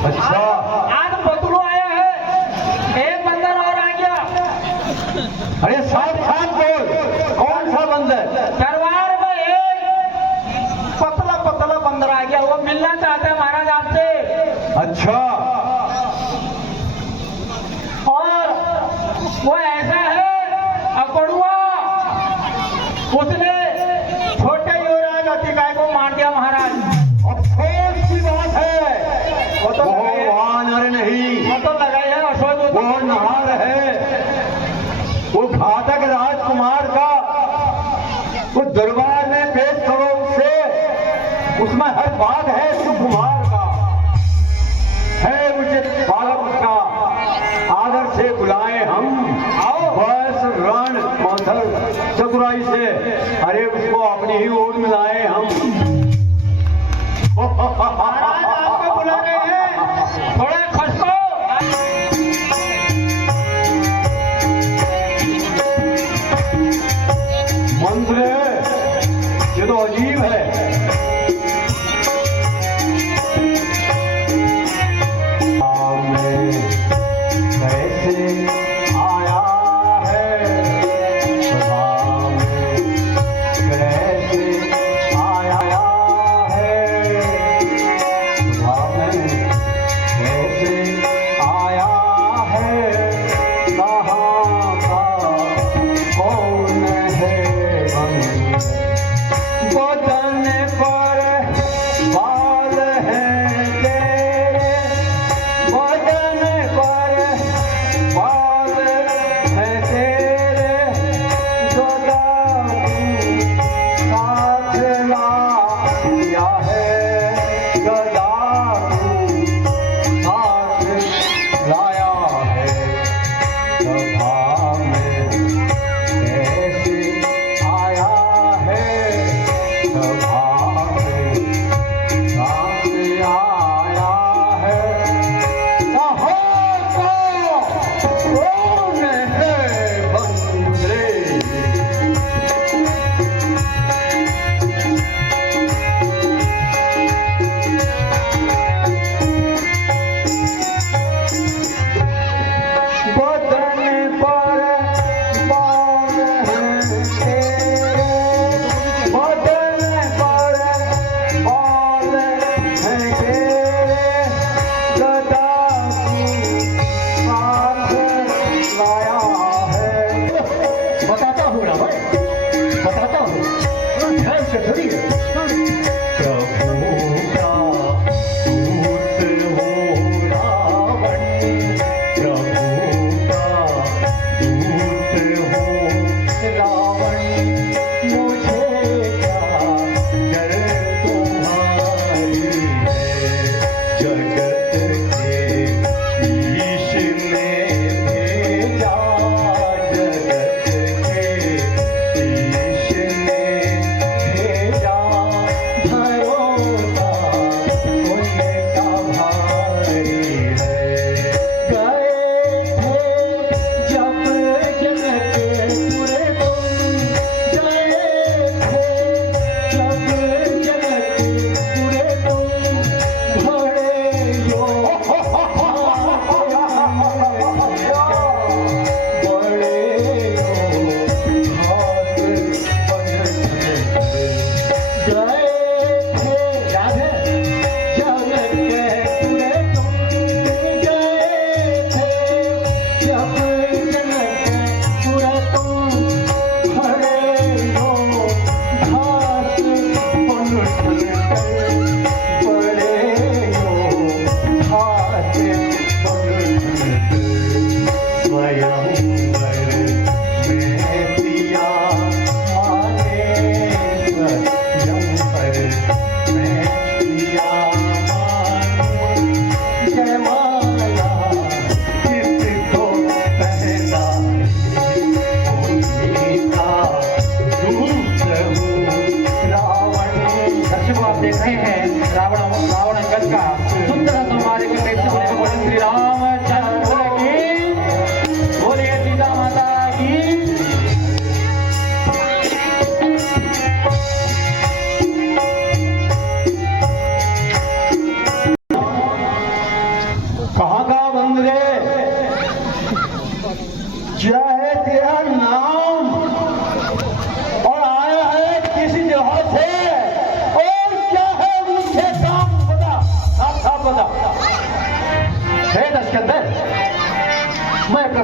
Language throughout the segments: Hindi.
अच्छा। आज बतलू आया है, एक बंदर और आ गया। अरे साफ साफ बोल, कौन सा बंदर? दरबार में एक पतला पतला बंदर आ गया, वो मिलना चाहते हैं महाराज आपसे। अच्छा। और वो ऐसा है अकड़ुआ, उसने छोटे युवराज अतिकाय को मार दिया महाराज। अफसोस की बात है। वो तो लगा है, वहां अरे नहीं, वो तो लगा है अशोक। वो नहार है, वो घातक राजकुमार का वो दरबार में पेश करो उसे, उसमें हर बात है सुकुमार का है, उचित बालक उसका आदर से बुलाए हम। आओ। बस रण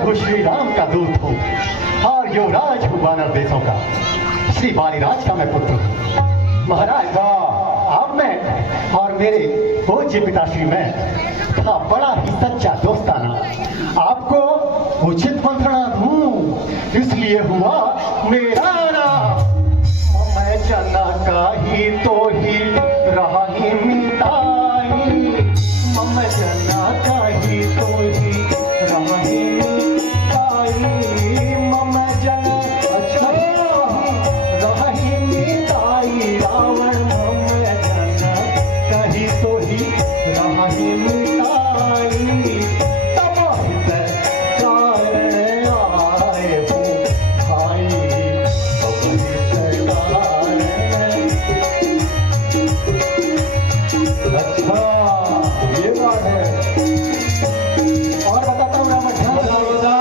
प्रभु श्री राम का दूत हूँ और युवराज हूँ वानर देशों का। श्री बालीराज का मैं पुत्र हूँ। महाराज, अब मैं और मेरे पूज्य पिताश्री में था बड़ा ही सच्चा दोस्ताना। आपको उचित मंत्रणा दूं इसलिए हुआ मेरा नाम। मैं जना का ही तो ही रहा ही मिताई, मैं जना का ही तो ही रहा ही मिताई, मैं जना अच्छा रहा ही मिताई। रावण मैं जना का ही तो ही रहा ही मिताई। तबाहित कारण आए हो भाई, तबाहित कारण। अच्छा, ये बात है। और बताता हूँ रावण, बता बता।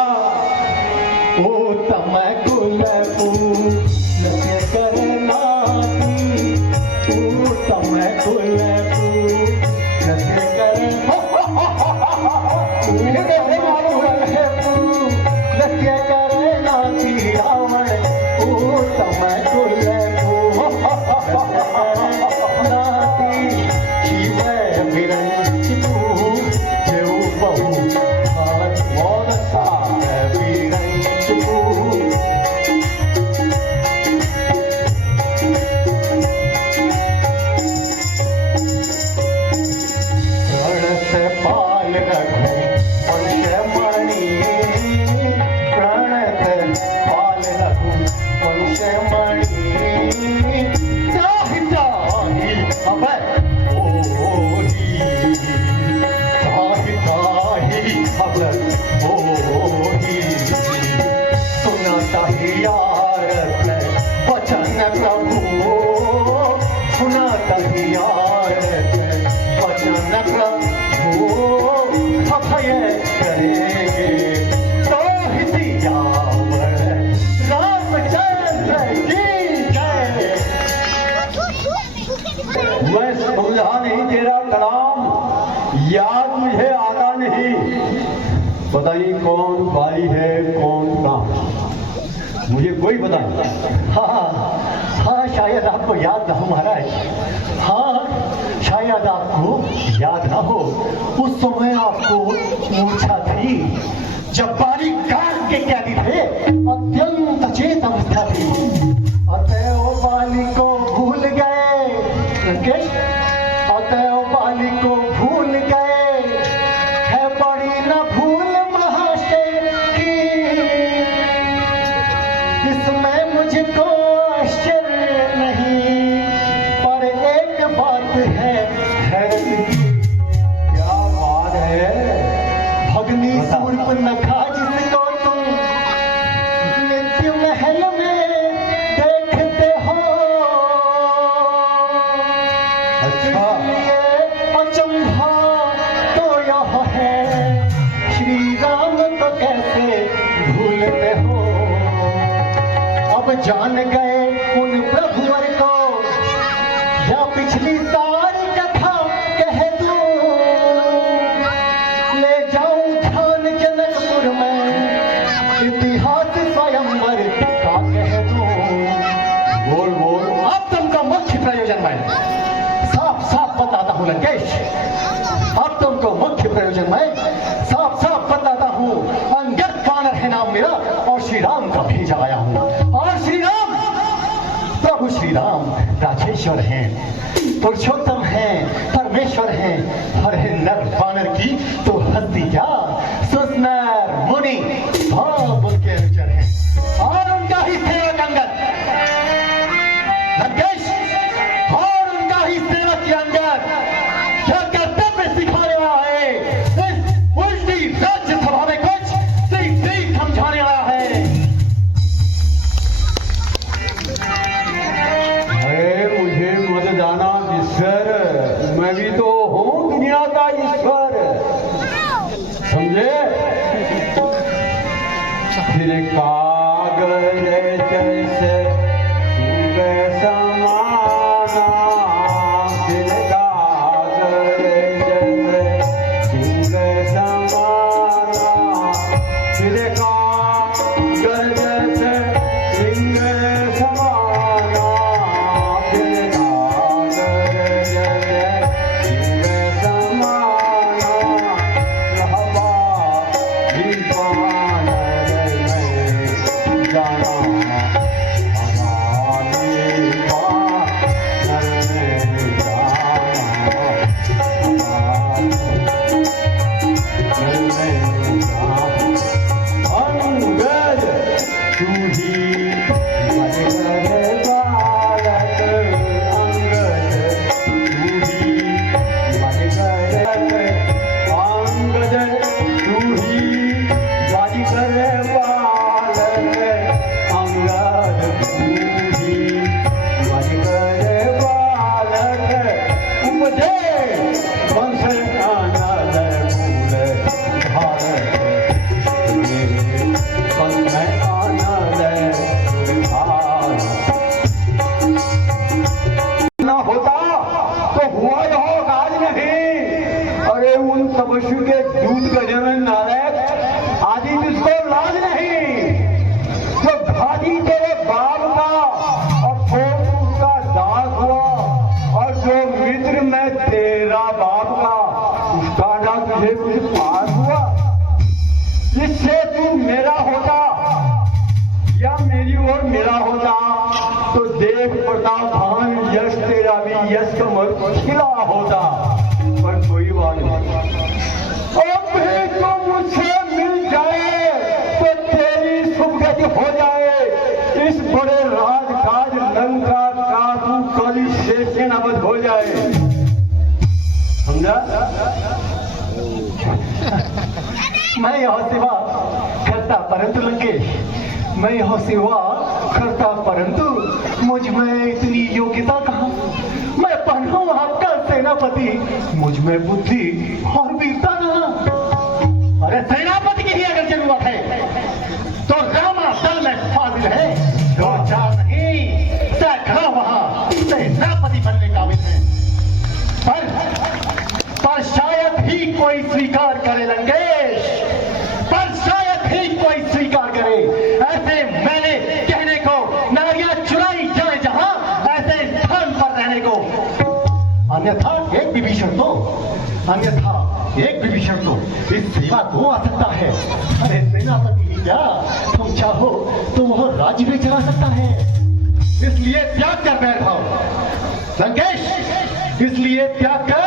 ओ तमै कुल पूल करना की, ओ तमै कुल पूल करना की रावण। ओ तमै कुल मैं समझा नहीं तेरा कलाम, याद मुझे आता नहीं। पता नहीं कौन भाई है कौन कहाँ, मुझे कोई पता नहीं। हाँ, शायद आपको याद ना हो महाराज। हाँ, शायद आपको याद ना हो। उस समय आपको मूर्छा थी जब बारी काट के कैदी थे, अत्यंत चेत अवस्था थी। अतएव बाली को भूल गए लंकेश, अतएव बाली को भूल गए। है बड़ी न भूल महाशय की, इसमें मुझको आश्चर्य नहीं। पर एक बात है हैरत की। क्या बात है? भगनी सूर्पनखा जिसको तुम नित्य महल में देखते हो, अच्छा। इसलिए अचंभा तो यह है, श्री राम तो कैसे भूलते हो। अब जान गए उन प्रभुवर को, या पिछली सारी कथा कह दूं। ले जाऊं ध्यान जनकपुर में, इतिहास स्वयंवर का कह दूं। बोल बोल। अब तुमको मुख्य प्रयोजन में साफ साफ बताता हूँ लंकेश। अब तुमको मुख्य प्रयोजन में साफ साफ बताता हूँ। अंगद वानर है नाम मेरा और श्री राम का भेजा आया हूँ। और श्री राम, प्रभु श्री राम राजेश्वर हैं, पुरुषोत्तम हैं, परमेश्वर हैं। और है नर वानर की तो हस्ती क्या, सुस्नर मुनि भाव उनके अनुचर हैं और उनका ही सेवक अंगद लंकेश, और उनका ही सेवक अंगद क्या कर्तव्य सिखाने वाला है। इस उल्टी राज्य सभा में कुछ ठीक समझाने वाला है। अरे मुझे मत जाना ईश्वर, मैं भी तो हूँ दुनिया का ईश्वर, समझे? फिर कागज जैसे सूर्य समाना, फिर कागज जैसे सूर्य समाना, फिर अरे उन तपस्वी के दूध गले में नालायक आदि तुझको लाज नहीं, जो घाटी तेरे बाप का और फोट उसका दाग हुआ, और जो मित्र में तेरा बाप का उसका ना तुझे कुछ पास हुआ। जिससे तू मेरा होता या मेरी ओर मेरा होता तो देख प्रताप भान यश तेरा भी यश कमल खिला होता, पर कोई बात नहीं। अब भी तो मुझसे मिल जाए तो तेरी सुगति हो जाए, इस बड़े राजकाज लंका का तू कल शेषन अवध हो जाए, समझा? मैं यह सेवा करता परंतु लंकेश, मैं यह सेवा करता परंतु मुझ में इतनी योग्यता कहाँ। मैं पढ़ा आपका सेनापति, मुझ में बुद्धि और वीरता कहाँ। अरे सेनापति की ही अगर जरूरत है तो रामा दल में फाजिल है, दो चार नहीं सैकड़ों वहां सेनापति बनने काबिल है। पर शायद ही कोई स्वीकार करे लंकेश, पर शायद ही कोई स्वीकार करे। ऐसे मैंने कहने को नारियां चुराई जाए जहां, ऐसे स्थान पर रहने को। अन्यथा एक विभीषण तो इस सेवा को आ सकता है। अरे सेनापति ही क्या, तुम चाहो तो वह राज्य भी चला सकता है। इसलिए त्याग कर बैर भाव लंकेश, इसलिए त्याग कर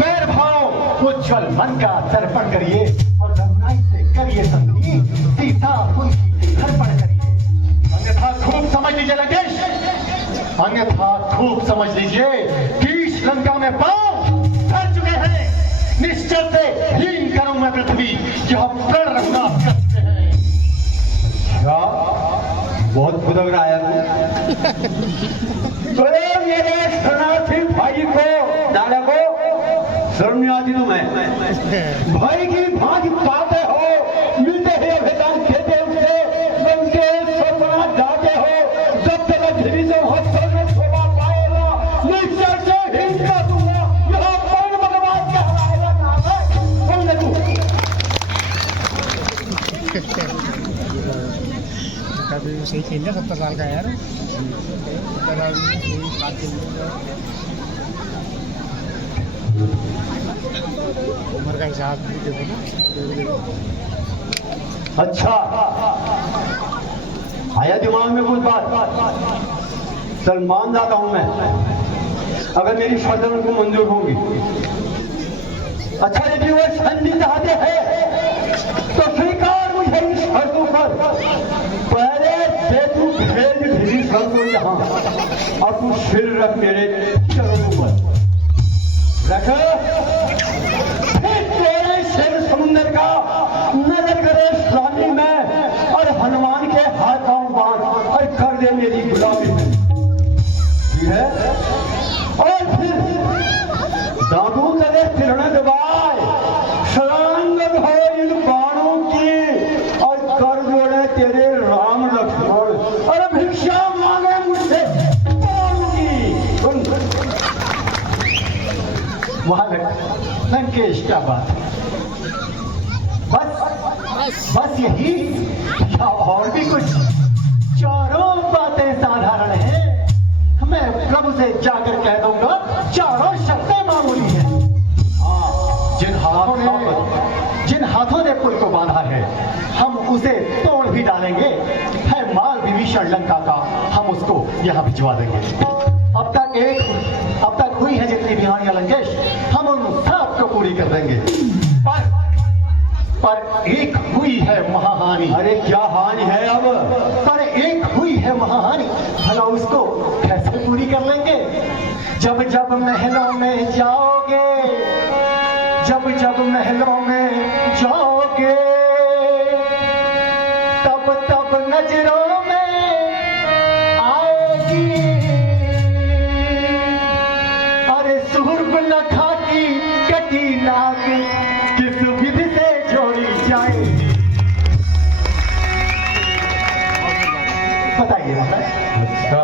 बैर भाव उज्जवल मन का तर्पण करिए और रघुनाई से करिए संधि, सीता उनकी अर्पण करिए। अन्यथा खूब समझ लीजिए लंकेश, अन्यथा खूब समझ लीजिए कीश लंका में पांव धर चुके हैं। निश्चय से हीन करूं मैं पृथ्वी, यह प्रण रघुनाथ कर चुके हैं। क्या बहुत खुदक रहा है तो मेरे शरणार्थी भाई को दादा को शर्म नहीं आती तुम्हें? भाई की भांति पाते हो, मिलते ही अभिदान देते उससे, उनके सपना जाते हो, जब तक अधीरी से हस्तों में शोभा पाएगा, निश्चय से हिंसा दूंगा, यह कौन भगवान के हराएगा नाम है, समझे तू? कभी सही खेल लिया 70 साल का यार, उम्र का हिसाब देखो ना। अच्छा आया दिमाग में कुछ बात, सलमान जाता हूं मैं, अगर मेरी शर्त उनको मंजूर होगी। अच्छा यदि वो संधि चाहते हैं तो स्वीकार मुझे इन शर्तों पर। पहले से तू भेज शर्त को यहाँ, और तू सिर रख मेरे चरणों पर रख, फिर तेरे शेर समुंदर का नजर करे इस्लामी में, और हनुमान के हाथों बांध और कर दे मेरी गुलामी में, ठीक है? और फिर दादू तेरे तिरने दबाए, शरांगत हो इन बाणों की, और कर जोड़े तेरे राम लक्ष्मण, और भिक्षा मांगे मुझसे वहां लंकेश क्या बात, बस यही या और भी कुछ? चारों बातें साधारण हैं, मैं प्रभु से जाकर कह दूंगा, चारों शर्तें मामूली हैं। जिन हाथों ने पुल को बांधा है हम उसे तोड़ भी डालेंगे, है माल विभीषण लंका का, हम उसको यहाँ भिजवा देंगे। अब तक हुई है जितनी भी हानियां लंकेश, हम उन सब को पूरी कर देंगे। पर एक हुई है महाहानि। अरे क्या हानि है अब? पर एक हुई है महाहानि, भला उसको कैसे पूरी कर लेंगे? जब जब महलों में जाओगे, जब जब महलों में जाओगे, तब तब नजरों में आएगी, अरे सुर्ग लखा की कटी नाक किस विधि से जोड़ी जाएगी? बताइए अच्छा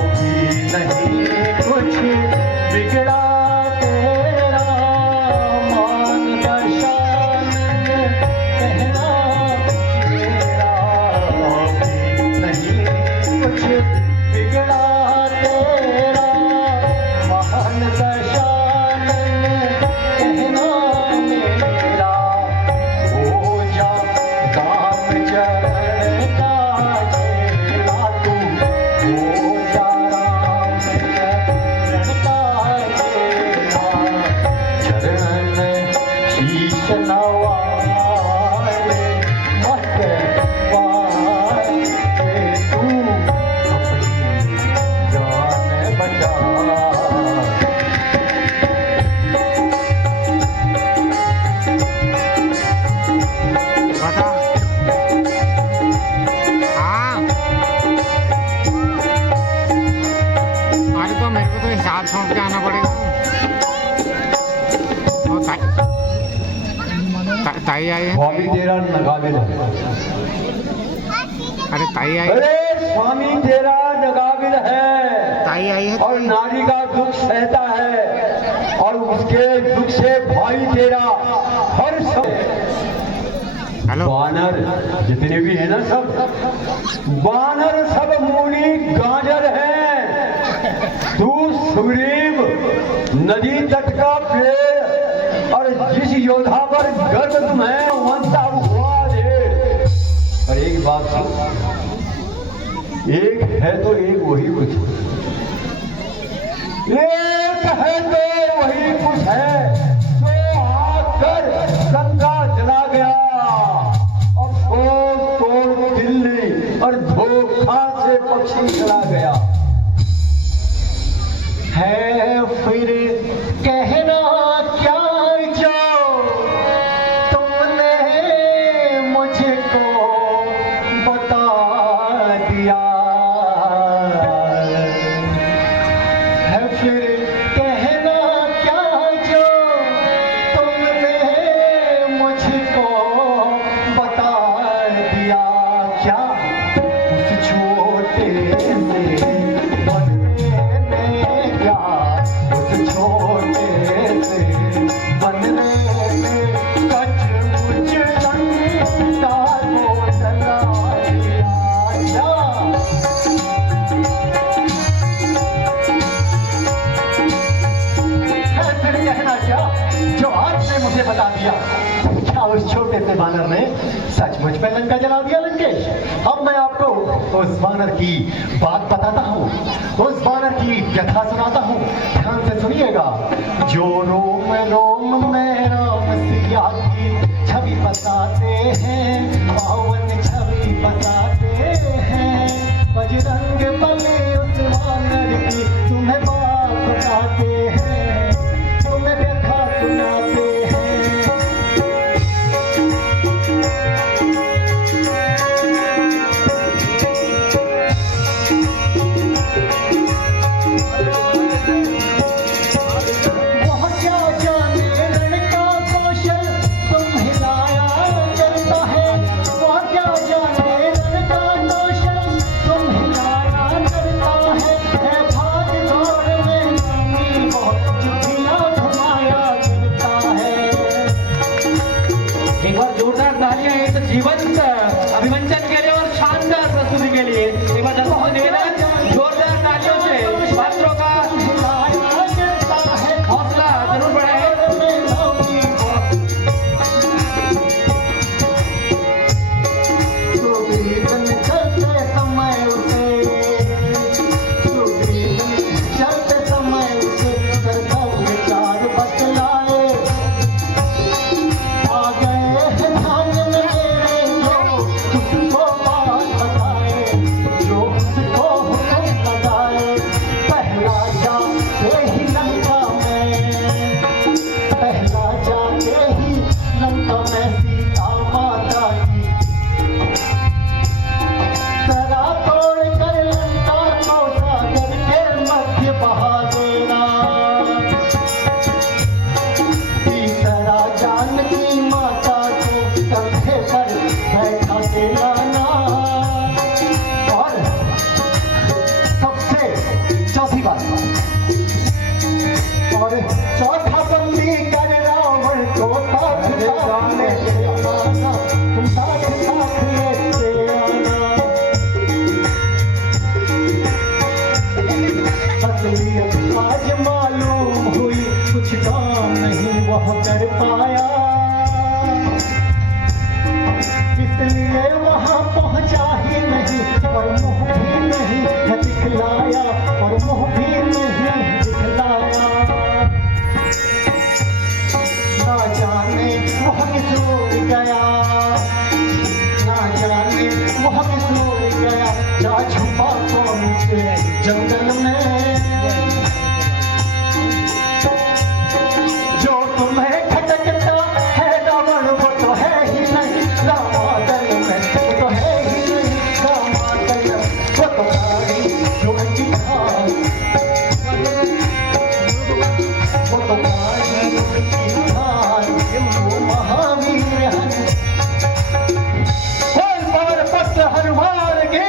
भी नहीं कुछ बिगड़ा तेरा मान दशा में कहना मेरा भी नहीं कुछ बिगड़ा तेरा मान दशा में कहना मेरा हो जा काम चरण का चेला तू हो जा राम चरण का चेला चरण शीश नवाए मत पाए तू अपनी जान बचा बता हाँ अरे तो मेरे को तो हिसाब सौंप के आना पड़ेगा वो ताई आई है स्वामी तेरा नगाबिल है। अरे ताई आई अरे स्वामी तेरा नगाबिल है ताई आई है और नारी का दुख सहता है और उसके दुख से भाई तेरा हर सब हेलो वानर जितने भी हैं ना सब वानर सब मूली गाजर हैं। तू सुग्रीव नदी तट का पेड़ और जिस योद्धा पर गर्व तुम्हें वंता हुआ दे। और एक बात सुन, एक है तो एक वही कुछ एक है तो वही कुछ है जो आकर गंगा जला गया और तोड़ दिल्ली और धोखा से पक्षी चला गया है फिर कहना क्या जो तुमने मुझको बता दिया है फिर कहना क्या जो तुमने मुझको बता दिया क्या उस छोटे से बनने में क्या उस छोटे से बनने में सचमुच लंका को जला दिया क्या है फिर कहना क्या जो आज ने मुझे बता दिया क्या उस छोटे से बानर ने सचमुच में लंका जला दिया लंकेश। अब मैं आपको उस बानर की बात बताता हूँ उस बानर की व्यथा सुनाता हूँ ध्यान से सुनिएगा। जो रोम रोम में राम सिया की छवि बसाते हैं पावन छवि बसाते हैं बजरंग बली उस बानर की तुम्हें बात बताते हैं तुम्हें व्यथा सुनाते हैं। वह क्या वह कर पाया, इसलिए वहां पहुंचा ही नहीं और मुंह भी नहीं है दिखलाया, और मुंह भी नहीं दिखलाया। ना जाने वह किस ओर गया, ना जाने वह किस ओर गया, जा छुपा कौन से जंगल में। जो तुम्हें खटकता है रावण वो तो है ही नहीं रामादल में, वो तो है ही नहीं रामादल, वो तो भारी जोड़ी खान, वो तो भारी जोड़ी खान, वो महावीर है। बोल पार पत्र हनुमान की,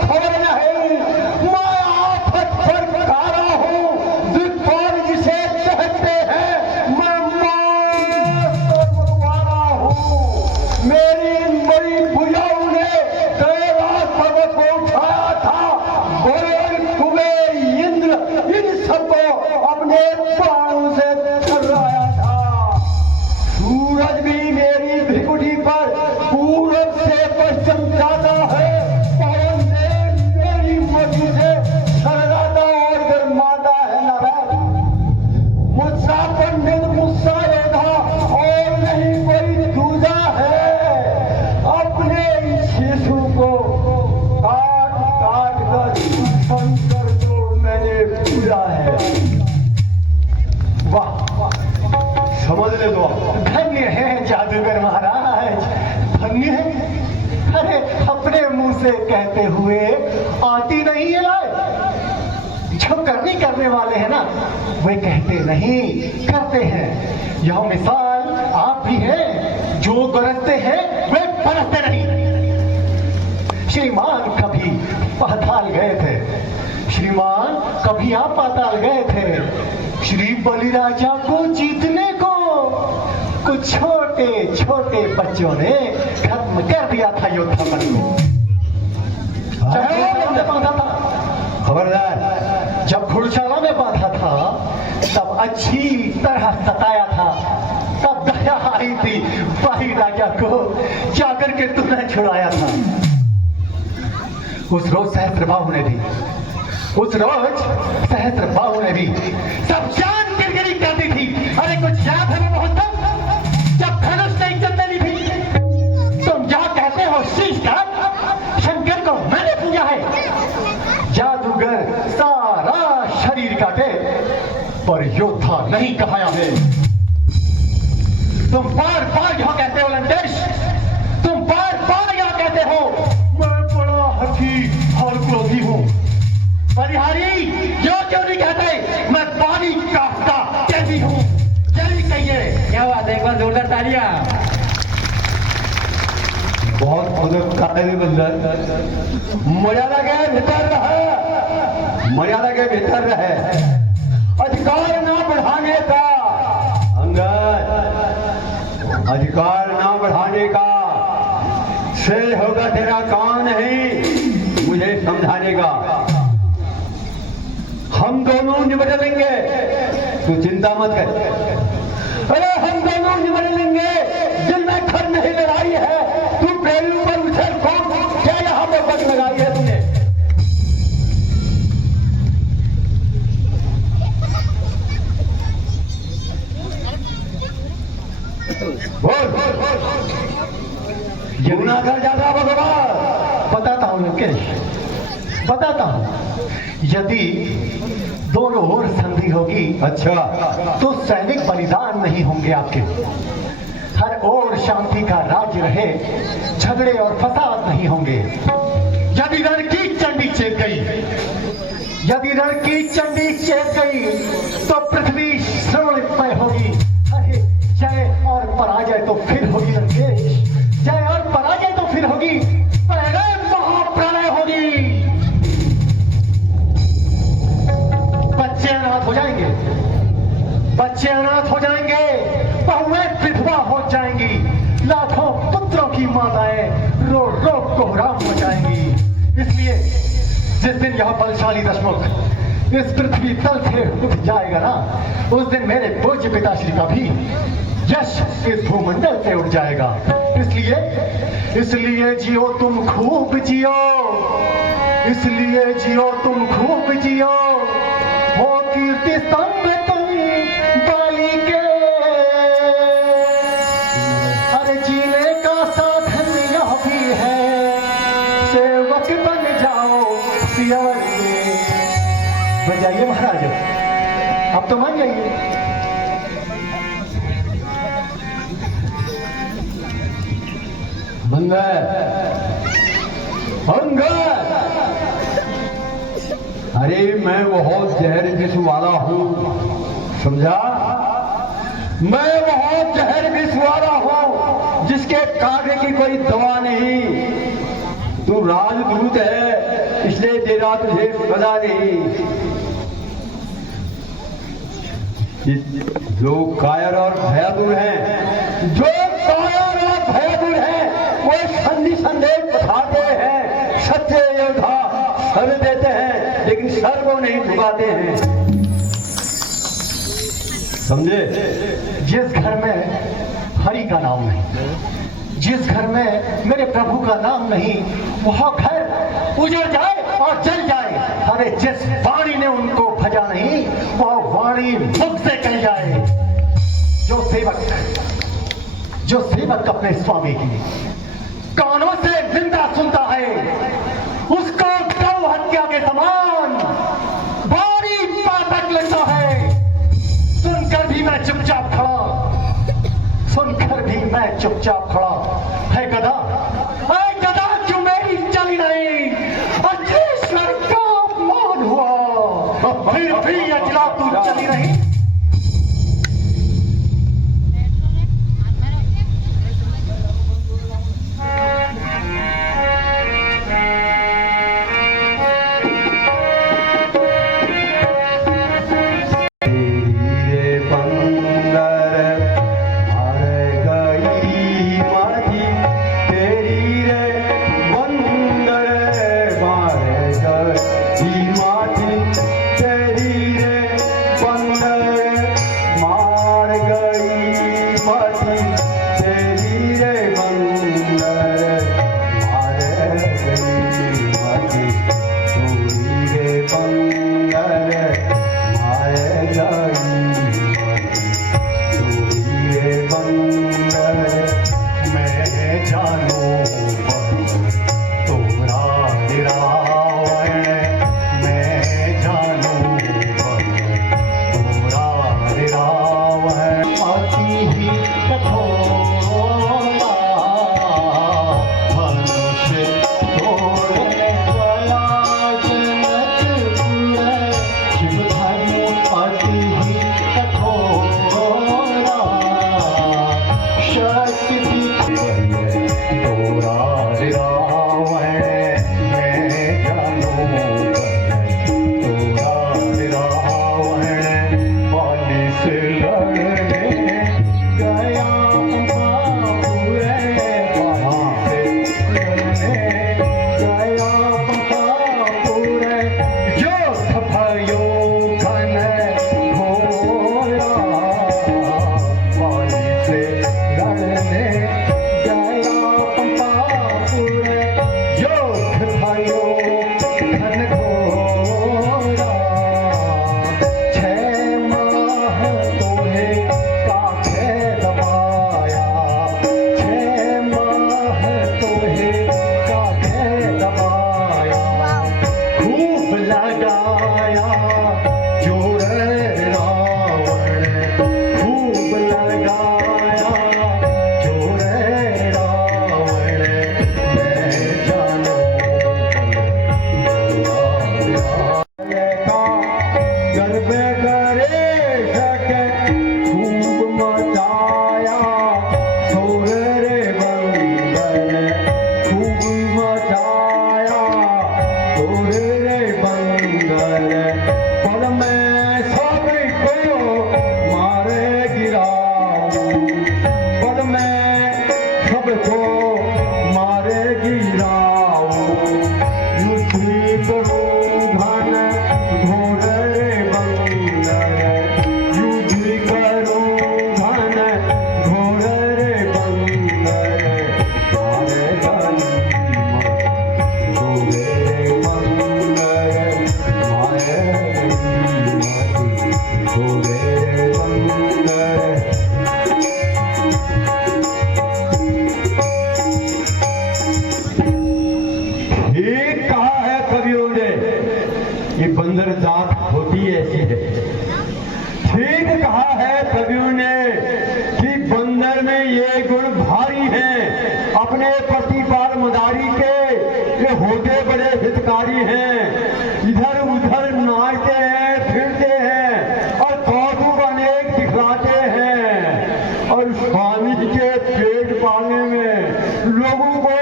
खबर नहीं, मैं आफत पर पधारा हूँ, दिक्पाल जिसे कहते हैं, मैं मास्टर बलवाना हूँ। मेरी बड़ी भुजाओं ने कैलाश पर्वत को उठाया था, वरुण, कुबेर, इंद्र, इन सबको अपने बाणों से थर्राया था। सूरज भी मेरी भ्रिकुटी पर पूरब से पश्चिम जाता है, पवन देव मेरी मधु से सरगाता और गर्माता है। नारायण मुझसा पंडित, मुझसा योद्धा और नहीं कोई दूजा है। अपने इस शिशु को काट काट कर शंकर को मैंने पूजा है। वाह, समझ ले दो। धन्य है जादूगर महाराज, धन्य है। अरे अपने मुंह से कहते हुए आती नहीं है लाए। जो करने वाले हैं ना वे कहते नहीं करते हैं। यह मिसाल आप भी हैं, जो गरजते हैं वे बरसते नहीं। श्रीमान कभी पाताल गए थे, श्रीमान कभी आप पाताल गए थे श्री बलिराजा को जीतने को। कुछ छोटे छोटे बच्चों ने खत्म कर दिया था योद्धापन को। जब बांधा था, खबरदार, जब घुड़शाला में बांधा था तब अच्छी तरह सताया था, तब दया आई थी बलि राजा को, जाकर के तूने छुड़ाया था। उस रोज सहस्त्रबाहु ने भी, उस रोज सहस्त्रबाहु ने भी सब जान गिरगिरी कर दी थी। अरे कुछ याद है महोत्सव, जब धनुष ने इज्जत नहीं थी, तुम क्या कहते हो शीश का, शंकर को मैंने पूजा है। जादूगर सारा शरीर काटे पर योद्धा नहीं कहाया है। तुम बार बार यहां कहते हो लंकेश, तुम बार बार यहां कहते हो मैं बड़ा हठी और क्रोधी हूं। परिहारी यो क्यों नहीं कहते मैं पानी काटता कैदी हूं? जल्दी कहिए। क्या बात है, एक बार जोरदार तालियां। बहुत काली बंदर, मर्यादा के भीतर रहे, मर्यादा के भीतर रहे। अधिकार ना बढ़ाने का अंगद, अधिकार ना बढ़ाने का से होगा तेरा काम नहीं मुझे समझाने का। हम दोनों निपट लेंगे, तू चिंता मत कर। अरे हम दोनों निपट लेंगे, दिल में खर नहीं लड़ाई है। तू पहलू पर उछल कौन, क्या यहाँ पर बग लगाई है तूने? यमुना घर जाता भगवान। बताता हूं लंकेश, बताता हूं। यदि दोनों ओर संधि होगी अच्छा, तो सैनिक बलिदान नहीं होंगे आपके। हर ओर शांति का राज रहे, झगड़े और फसाद नहीं होंगे। यदि रण की चंडी चेत गई, यदि रण की चंडी चेत गई तो पृथ्वी श्रवणमय होगी। अरे जय और पराजय तो फिर होगी लंकेश, जय और पराजय तो फिर होगी, पहले महाप्रलय होगी। बच्चे अनाथ हो जाएंगे, बच्चे अनाथ हो जाएंगे, बहुएं विधवा हो जाएंगी, लाखों पुत्रों की माताएं रो रो कोहराम हो जाएंगी। इसलिए जिस दिन यह बलशाली दशमुख इस पृथ्वी तल से उठ जाएगा ना, उस दिन मेरे पूज्य पिताश्री का भी यश इस भूमंडल से उठ जाएगा। इसलिए जियो तुम खूब जियो, इसलिए जियो तुम खूब जियो, हो कीर्ति स्तंभ तुम बाली के, अरे जीने का साधन यह भी है, सेवक बन जाओ सियावर के। बन जाइए महाराज, अब तो मान जाइए। अंगद, अरे मैं बहुत जहर विष वाला हूं, समझा? मैं बहुत जहर विष वाला हूं जिसके काटे की कोई दवा नहीं। तू राजदूत है इसलिए तेरा तुझे सजा नहीं। जो कायर और भयातुर हैं, जो कायर और भयातुर हैं, वो संधि संदेश बताते हैं, सच्चे योद्धा सर देते हैं लेकिन सर को नहीं झुकाते हैं, समझे? जिस घर में हरि का नाम नहीं, जिस घर में मेरे प्रभु का नाम नहीं, वह घर उजड़ जाए और जल जाए। अरे जिस वाणी ने उनको भजा नहीं, वह वाणी मुख से कह जाए। जो सेवक अपने स्वामी की कानों से जिंदा सुनता है, उसको गौ हत्या के समान भारी पातक लगता है। सुनकर भी मैं चुपचाप खड़ा है। गदा क्यों मेरी चली नहीं? अजीश्वर का अपमान हुआ, फिर भी अजला तू चली नहीं। घोर ये बंदर जात होती ऐसी है। ठीक कहा है कवियों ने कि बंदर में ये गुण भारी हैं, अपने प्रतिपाल मदारी के ये होते बड़े हितकारी हैं, इधर उधर नाचते हैं, फिरते हैं और कौतुक अनेक दिखलाते हैं और स्वामी के पेट पालने में लोगों को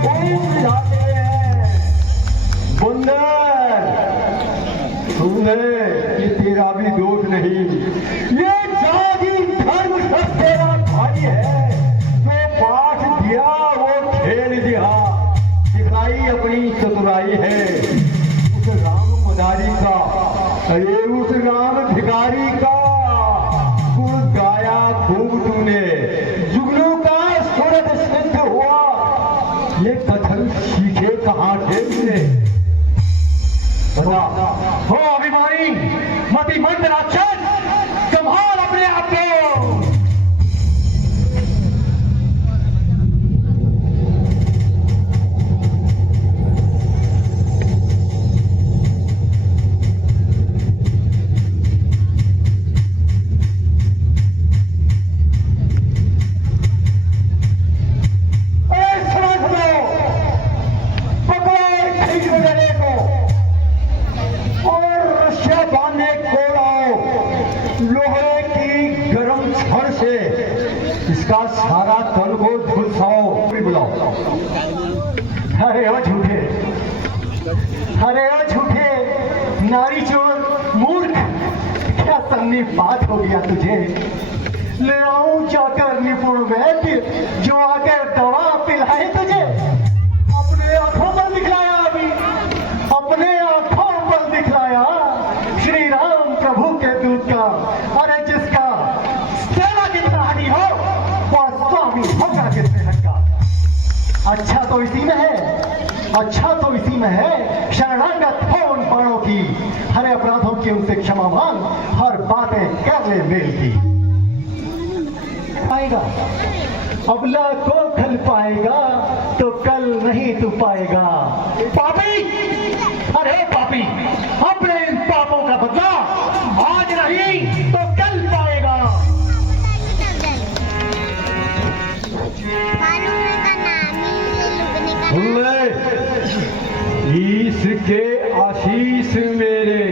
भूल जाते हैं। बंदर सुन ले, ये तेरा भी दोष नहीं, ये जाति धर्म सब तेरा भाई है। जो पाठ दिया वो खेल दिया, दिखाई अपनी चतुराई है। उस राम मदारी का, अरे उस राम भिखारी का गुण गाया खूब तूने, जुगनू का सूरज सिद्ध हुआ, ये कथन सीखे कहाँ थे तुमने? बता। हो अभिमानी मतिमंद राक्षस, संभाल अपने आप को। लोहे की गर्म छड़ से इसका सारा तन को झुलसाओ। बुलाओ। अरे ओ झूठे, अरे ओ झूठे नारी चोर मूर्ख, क्या सन्नी बात हो गया तुझे? ले आऊं जाकर निपुण वैद्य जो आकर दवा पिलाए तुझे? अपने आंखों पर दिखलाया, अभी अपने आंखों पर दिखलाया श्री राम प्रभु के दूत का। अरे जिसका सेवा की प्राणी हो वह स्वामी होगा किसने हट का। अच्छा तो इसी में है, अच्छा तो इसी में है शरणागत हो उन बाणों की, हर अपराधों की उनसे क्षमा मांग, हर बातें कर ले मेल की। पाएगा अबला को खल पाएगा तो कल नहीं तू पाएगा। पापी, अरे पापी, अपने इन पापों का बदला आज नहीं तो कल पाएगा। ईश के आशीष मेरे,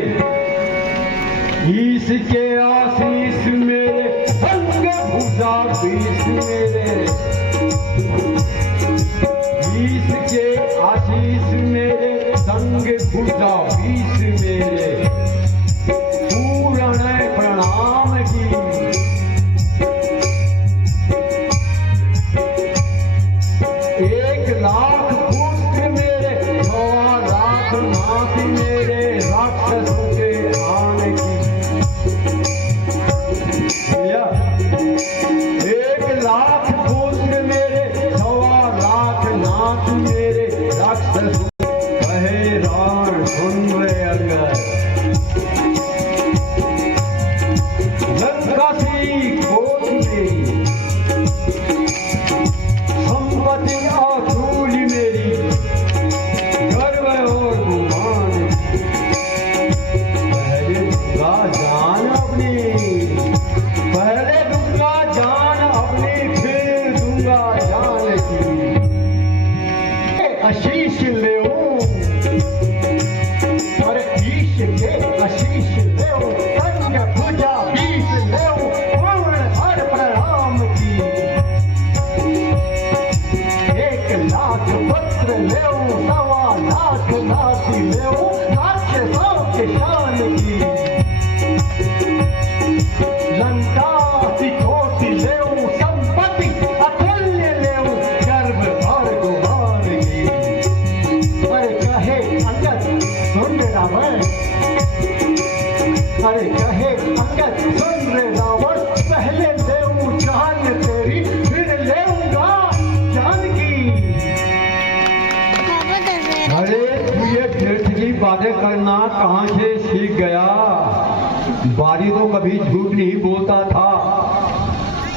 ईश के आशीष मेरे, संग भुजा बीस मेरे, ईश के आशीष मेरे, संग भुजा बीस मेरे, पूर्ण प्रणाम की। एक लाख पुत्र मेरे, 100 लाख नाथ मेरे, राक्षसों के आने की। भैया, 1 लाख पुत्र मेरे, 100 लाख नाथ मेरे, राक्षसों कहे रावण सुन रहे अगर। लंका सी कोट मेरी, संपत्ति अतुल मेरी, गर्व और गुमान, पहले दूंगा जान अपनी, पहले दूंगा जान अपनी, फिर दूंगा जान की। आशीष ले अरे ईश के आशीष ले, संग भुजा बीस ले, पूर्ण हर प्रणाम की। 1 लाख पुत्र ले, 100 लाख नाती ले, राक्षसों के शान की। लंका की कोटि ले, संपत्ति अतुल्य ले, गर्व और गुमान की। अरे कहे अंगद सुन रे रावण, अरे कहे अंगद सुन रे रावण, पहले ले जान तेरी, फिर लेऊंगा जान की। अरे तू ये तीर्थ की बातें करना कहाँ से सीख गया? बारी तो कभी झूठ नहीं बोलता था।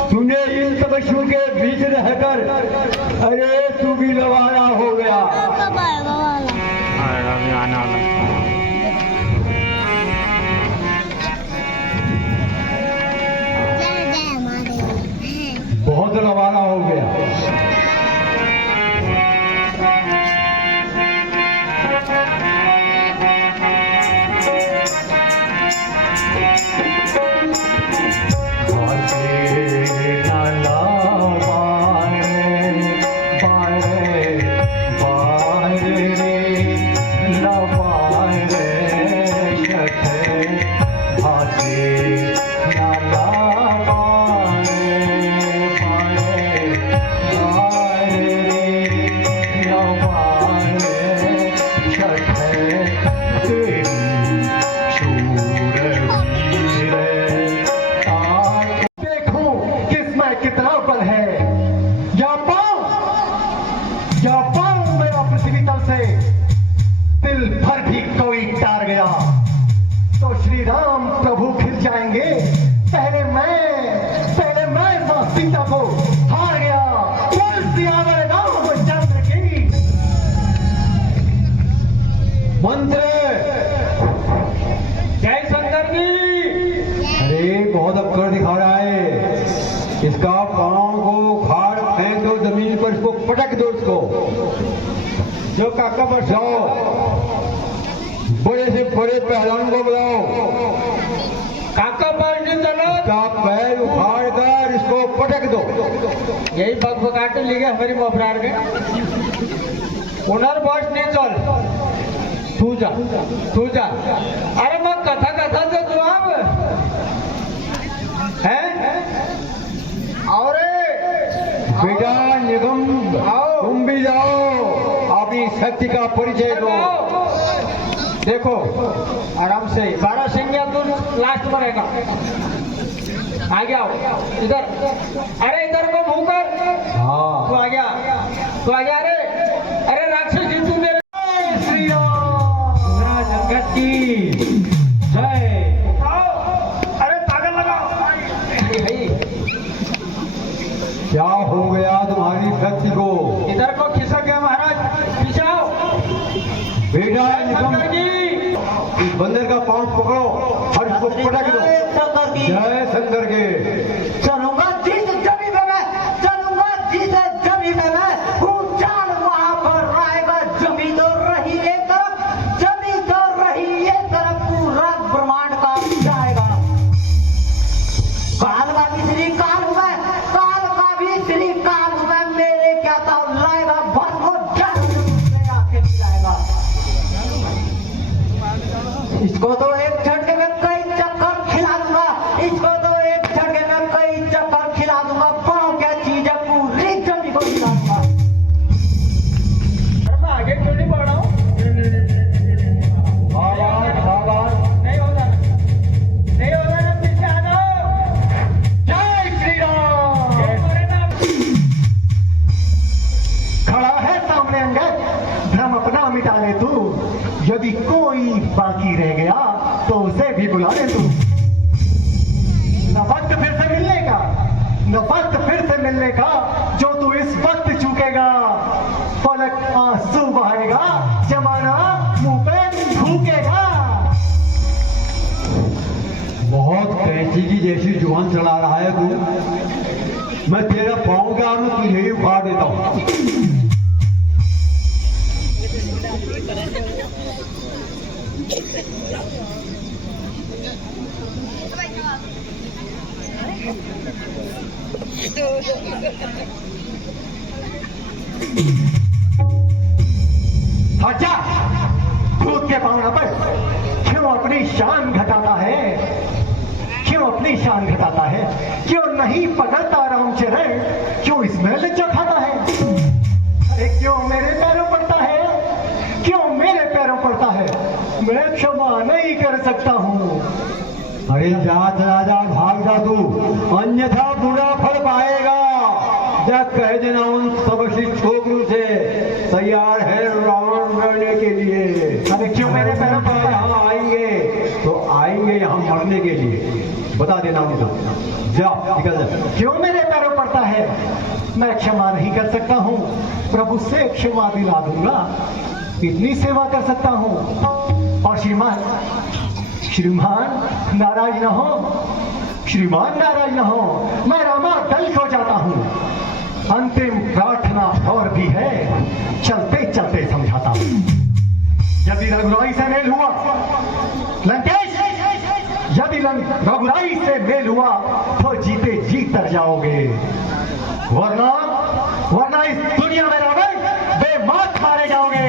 तूने इन तपस्वियों के बीच रहकर, अरे तू भी लवारा हो गया। आएगा, अभी आने वाला। कोई टार गया तो श्री राम प्रभु फिर जाएंगे। पहले मैं मां सीता को हार गया। बोल सियावर रामचंद्र की। मंत्र जय शंकर जी। अरे बहुत अक्कड़ दिखा रहा है। इसका पांव को उखाड़ फेंक दो जमीन पर, इसको पटक दो। इसको जो काका पर जाओ, बड़े से बड़े पहलवान को बुलाओ। काका पर चलो। इसका पैर उखाड़ कर इसको पटक दो। यही बग बगाटे लिखे हमारी मोफरार के पुनर्वास नहीं चल। तू जा। अरे मैं कथा से जवाब है। और बेटा निगम, तुम भी जाओ, अपनी शक्ति का परिचय दो। देखो आराम से 12 सिंह तू लास्ट में रहेगा। आगे आओ इधर। अरे इधर को मुंह कर। हाँ तू आ गया। अरे राक्षस जी तू मेरे श्री राम जगत की जय। अरे पागल लगाओ। क्या हो गया तुम्हारी शक्ति को? इधर को खिसक गया महाराज। पीछे आओ। बेटा निगम, शंकर जी। इस बंदर का पांव पकड़ो और इसको पटक दो। जय शंकर के। चलूंगा जिस जमी में मैं, चलूंगा जिस जमी में मैं हूँ, चाल वहां पर आएगा। जमी तो रही एक तरफ, जमी तो रही एक तरफ, पूरा ब्रह्मांड का जाएगा। काल का भी श्री काल हुआ, काल का भी श्री काल हुआ। मेरे क्या था लाएगा भस्म आके मिलाएगा। इसको तो एक झटके में कई चक्कर खिला दूंगा। इसको तो एक झटके में कई चक्कर खिला दूंगा। पाँव क्या चीज है, पूरी जमी को खिला दूंगा। अरे मैं आगे क्यों नहीं बढ़ रहा हूँ? नहीं होगा ना। पीछे आ जाओ। जय श्री राम। खड़ा है सामने अंगद, भ्रम अपना मिटा ले तू। यदि कोई बाकी रह गया तो उसे भी बुला ले तू। न वक्त फिर से मिलने का, न वक्त फिर से मिलने का, जो तू इस वक्त चूकेगा। फलक आंसू बहाएगा, जमाना मुंह पे थूकेगा। बहुत कैसी की जैसी जुबान चला रहा है तू। मैं तेरा पाँव क्या मैं तुझे ही उखाड़ देता हूँ। हटा, भूत के पावना पर क्यों अपनी शान घटाता है? क्यों अपनी शान घटाता है? क्यों नहीं पकड़ता रामचरण? क्यों इसमें लज्जा खाता है? अरे क्यों मेरे पैरों पड़ता है? क्यों मेरे पैरों पड़ता है? मैं क्षमा नहीं कर सकता हूँ। अरे जा चला जा, भाग जा तू, अन्यथा बुरा फल पाएगा। जा कह देना उन सबशी छोकरों से तैयार है रावण लड़ने के लिए। अरे क्यों मेरे पैरों पड़ता है? यहाँ आएंगे तो आएंगे यहाँ मरने के लिए। बता देना उनको। जा निकल जा। क्यों मेरे पैरों पड़ता है? मैं क्षमा नहीं कर सकता हूँ, प्रभु से क्षमा दिला दूंगा। इतनी सेवा कर सकता हूँ। और श्रीमान नाराज न हो, श्रीमान नाराज न हो। मैं रामा दल हो जाता हूँ। अंतिम प्रार्थना और भी है, चलते चलते समझाता हूँ। यदि रघुराई से मेल हुआ लंकेश, यदि रघुराई से मेल हुआ तो जीते जी तर जाओगे। वरना इस दुनिया में रावण बेमौत मारे जाओगे।